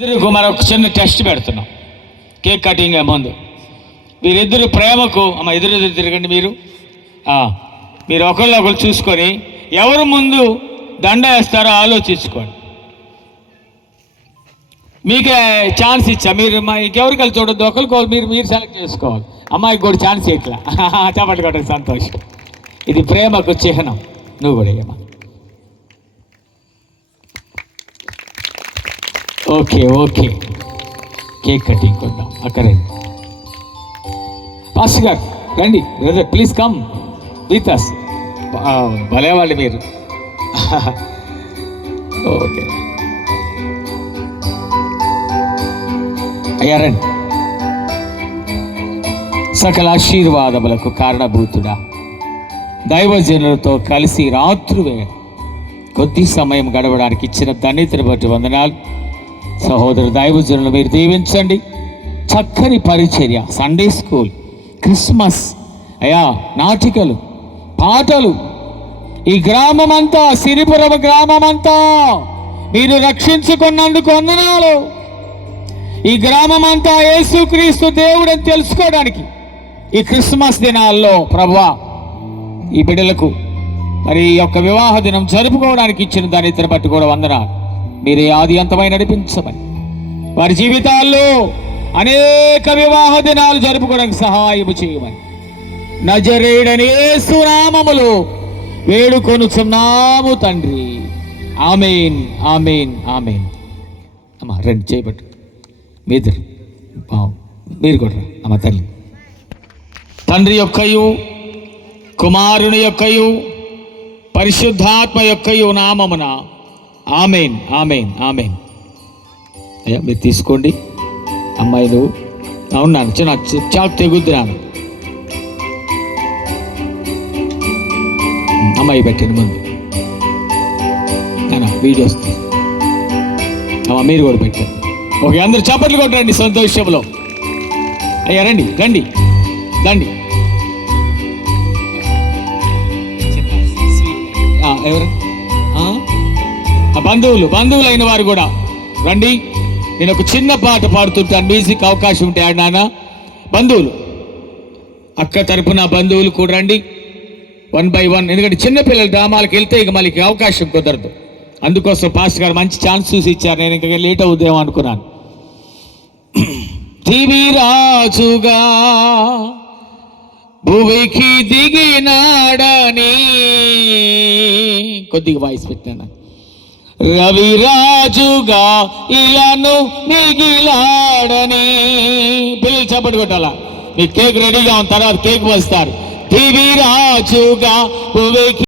ఇద్దరికి మరొక చిన్న టెస్ట్ పెడుతున్నాం కేక్ కటింగ్ ముందు. మీరిద్దరు ప్రేమకు అమ్మ ఎదురెదురు తిరగండి. మీరు ఒకళ్ళు చూసుకొని ఎవరు ముందు దండ వేస్తారో ఆలోచించుకోండి. మీకే ఛాన్స్ ఇచ్చా. మీరు ఇంకెవరికి వెళ్ళి చూడొద్దు, ఒకరికోవాలి మీరు సెలెక్ట్ చేసుకోవాలి. అమ్మాయికి కూడా ఛాన్స్ ఇట్లా చెప్పట్టుకోవడం సంతోషం. ఇది ప్రేమకు చిహ్నం. నువ్వు కూడా ఏమా ఓకే ఓకే కేక్ కటింగ్ కొద్దాం. అక్కడ పాస్టర్ గారు రండి. Brother please come with us. భలేవాళ్ళు మీరు. ఓకే అయ్యా రండి. సకల ఆశీర్వాదములకు కారణభూతుడా, దైవజనులతో కలిసి రాత్రివేళ కొద్ది సమయం గడవడానికి ఇచ్చిన ధన్యతను బట్టి వందనాలు. సహోదరు దైవజనులు మీరు దీవించండి. చక్కని పరిచర్య, సండే స్కూల్, క్రిస్మస్, అయ్యా నాటికలు, పాటలు, ఈ గ్రామమంతా, సిరిపురం గ్రామమంతా మీరు రక్షించుకున్నందుకు వందనాలు. ఈ గ్రామమంతా యేసుక్రీస్తు దేవుడని తెలుసుకోవడానికి ఈ క్రిస్మస్ దినాల్లో ప్రభువా ఈ బిడ్డలకు మరి ఈ యొక్క వివాహ దినం జరుపుకోవడానికి ఇచ్చిన దానిని బట్టి కూడా వందనాలు. మీరే ఆది అంతమై నడిపించమని, వారి జీవితాల్లో అనేక వివాహ దినాలు జరుపుకోవడానికి సహాయం చేయమని నజరేయుడని యేసు నామములో వేడుకొనుచున్నాము తండ్రి. ఆమేన్ ఆమేన్ ఆమేన్. అమ్మ రండి చేయబట్టు మీద్దరు మీరు కూడా అమ్మ తల్లి. తండ్రి యొక్కయు కుమారుని యొక్కయు పరిశుద్ధాత్మ యొక్కయు నామమున ఆమేన్ ఆమేన్ ఆమేన్. అయ్యా మీరు తీసుకోండి. అమ్మాయిలు అవునాను చిన్న చాకు తెగుద్దురాను. అమ్మాయి పెట్టండి ముందు. వీడియోస్ అమ్మ మీరు కూడా పెట్టండి. ఓకే అందరు చప్పట్లు కొట్టండి సంతోషంలో. అయ్యా రండి రండి రండి. ఎవరు బంధువులు అయిన వారు కూడా రండి. నేను ఒక చిన్న పాట పాడుతుంటాను, మ్యూజిక్ అవకాశం ఉంటే ఆడినానా. బంధువులు అక్క తరపున బంధువులు కూడా రండి 1 by 1. ఎందుకంటే చిన్నపిల్లల డ్రామాలకు వెళ్తే ఇక మళ్ళీ అవకాశం కుదరదు. అందుకోసం పాస్టర్ గారు మంచి ఛాన్స్ చూసి ఇచ్చారు. నేను ఇంకా లేట్ అవుద్దేమో అనుకున్నాను. దివి రాజుగా భూమికి దిగినాడని కొద్దిగా వాయిస్ పెట్టాను. రవిరాజుగా ఇలాను మిగిలాడని పిల్లలు చప్పటి కొట్టాలా. మీ కేక్ రెడీగా ఉన్న తర్వాత కేక్ వస్తారు. దివి రాజుగా భూమికి